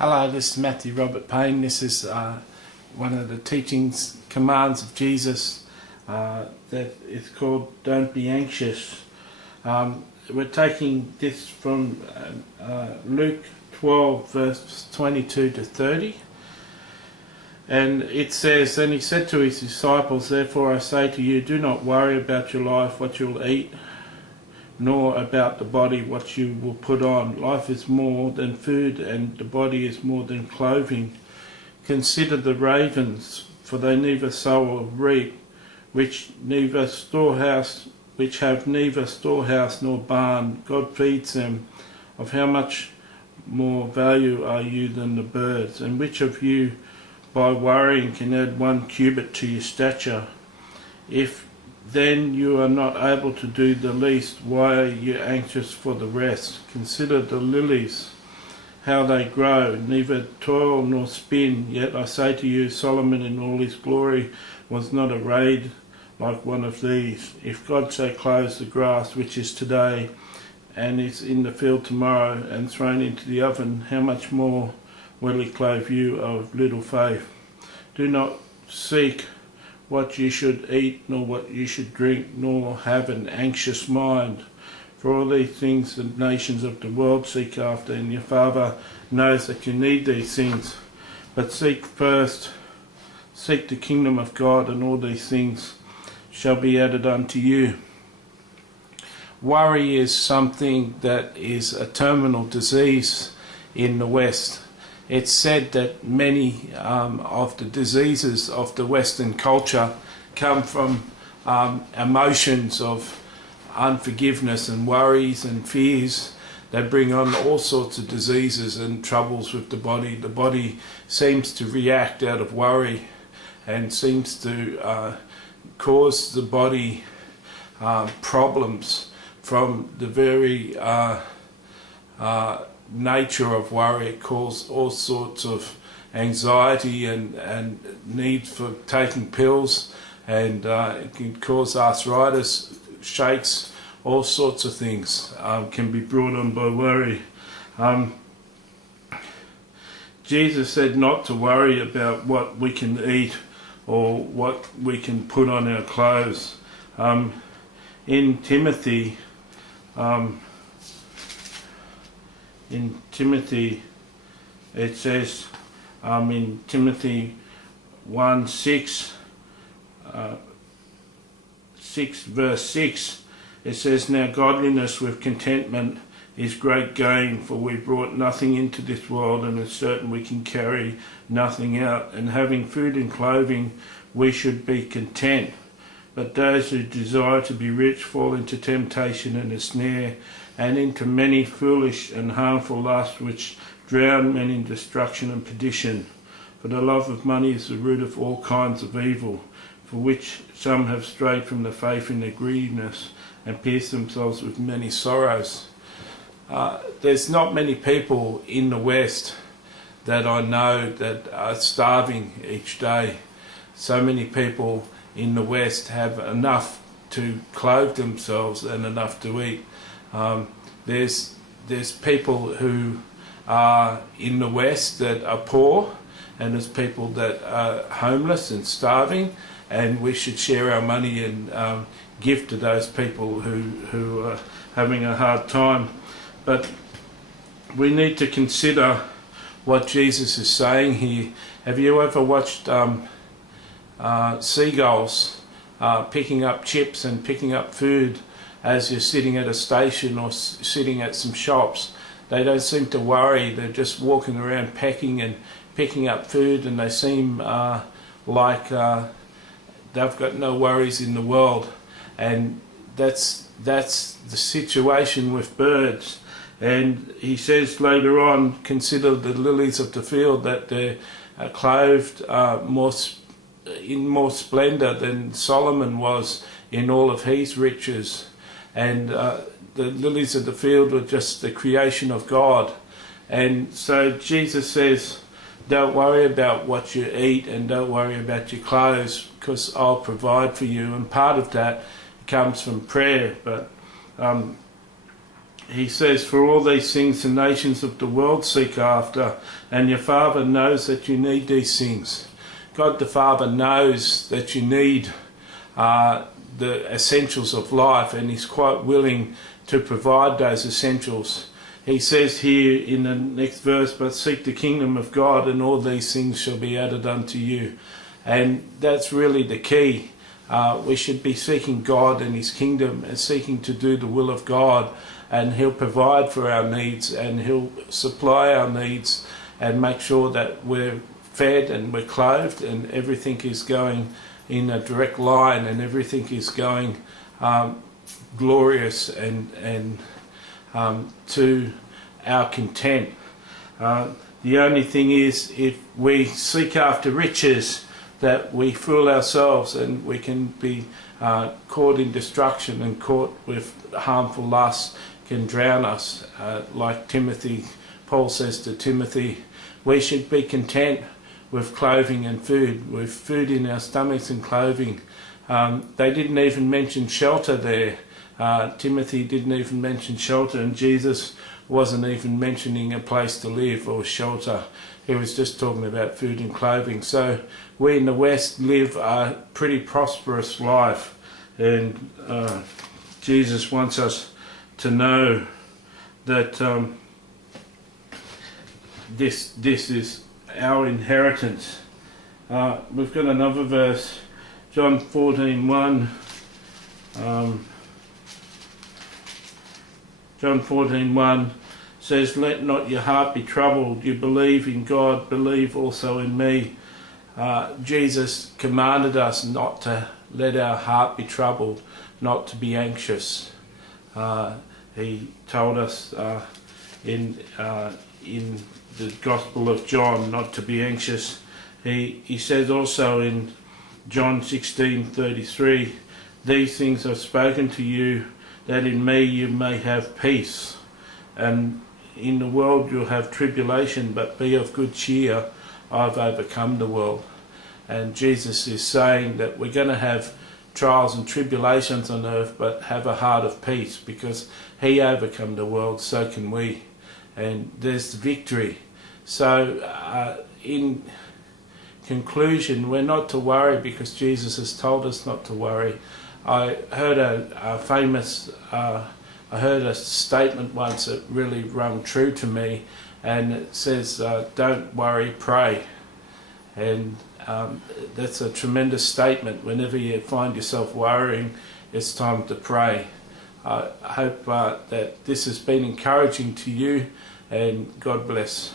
Hello, this is Matthew Robert Payne. This is one of the teachings, commands of Jesus that is called Don't Be Anxious. We're taking this from Luke 12 verse 22 to 30. And it says, Then he said to his disciples, Therefore I say to you, do not worry about your life, what you'll eat, nor about the body, what you will put on. Life is more than food, and the body is more than clothing. Consider the ravens, for they neither sow or reap, which have neither storehouse nor barn. God feeds them. Of how much more value are you than the birds? And which of you, by worrying, can add 1 cubit to your stature? If then you are not able to do the least, why are you anxious for the rest? Consider the lilies, how they grow, neither toil nor spin. Yet I say to you, Solomon in all his glory was not arrayed like one of these. If God so clothes the grass, which is today and is in the field tomorrow and thrown into the oven, how much more will he clothe you of little faith? Do not seek what you should eat, nor what you should drink, nor have an anxious mind. For all these things the nations of the world seek after, and your Father knows that you need these things. But seek the kingdom of God, and all these things shall be added unto you. Worry is something that is a terminal disease in the West. It's said that many of the diseases of the Western culture come from emotions of unforgiveness and worries and fears. They bring on all sorts of diseases and troubles with the body. The body seems to react out of worry and seems to cause the body problems from the very nature of worry. It causes all sorts of anxiety and need for taking pills, and it can cause arthritis, shakes, all sorts of things can be brought on by worry. Jesus said not to worry about what we can eat or what we can put on our clothes. In Timothy it says in Timothy 1:6 verse 6, it says, Now godliness with contentment is great gain, for we brought nothing into this world, and it's certain we can carry nothing out. And having food and clothing, we should be content. But those who desire to be rich fall into temptation and a snare, and into many foolish and harmful lusts, which drown men in destruction and perdition. For the love of money is the root of all kinds of evil, for which some have strayed from the faith in their greediness, and pierced themselves with many sorrows. There's not many people in the West that I know that are starving each day. So many people in the West have enough to clothe themselves and enough to eat. There's people who are in the West that are poor, and there's people that are homeless and starving, and we should share our money and give to those people who are having a hard time. But we need to consider what Jesus is saying here. Have you ever watched seagulls picking up chips and picking up food as you're sitting at a station or sitting at some shops? They don't seem to worry. They're just walking around pecking and picking up food, and they seem like they've got no worries in the world. And that's the situation with birds. And he says later on, consider the lilies of the field, that they're clothed in more splendor than Solomon was in all of his riches. And the lilies of the field were just the creation of God. And so Jesus says, don't worry about what you eat, and don't worry about your clothes, because I'll provide for you. And part of that comes from prayer. But he says, "For all these things the nations of the world seek after, and your Father knows that you need these things." God the Father knows that you need the essentials of life, and he's quite willing to provide those essentials. He says here in the next verse, "But seek the kingdom of God, and all these things shall be added unto you." And that's really the key. We should be seeking God and his kingdom and seeking to do the will of God, and he'll provide for our needs, and he'll supply our needs and make sure that we're fed and we're clothed, and everything is going in a direct line, and everything is going glorious and to our content. The only thing is, if we seek after riches, that we fool ourselves, and we can be caught in destruction, and caught with harmful lusts can drown us. Like Timothy, Paul says to Timothy, we should be content with clothing and food, with food in our stomachs and clothing. They didn't even mention shelter there. Timothy didn't even mention shelter, and Jesus wasn't even mentioning a place to live or shelter. He was just talking about food and clothing. So we in the West live a pretty prosperous life, and Jesus wants us to know that this is our inheritance. We've got another verse, John 14:1. John 14:1 says, "Let not your heart be troubled. You believe in God, believe also in me." Jesus commanded us not to let our heart be troubled, not to be anxious. He told us in the Gospel of John not to be anxious. He says also in John 16:33, "These things I've spoken to you, that in me you may have peace. And in the world you'll have tribulation, but be of good cheer, I've overcome the world." And Jesus is saying that we're going to have trials and tribulations on earth, but have a heart of peace, because he overcome the world, so can we. And there's the victory. So in conclusion, we're not to worry, because Jesus has told us not to worry. I heard I heard a statement once that really rung true to me, and it says, "Don't worry, pray." And that's a tremendous statement. Whenever you find yourself worrying, it's time to pray. I hope that this has been encouraging to you, and God bless.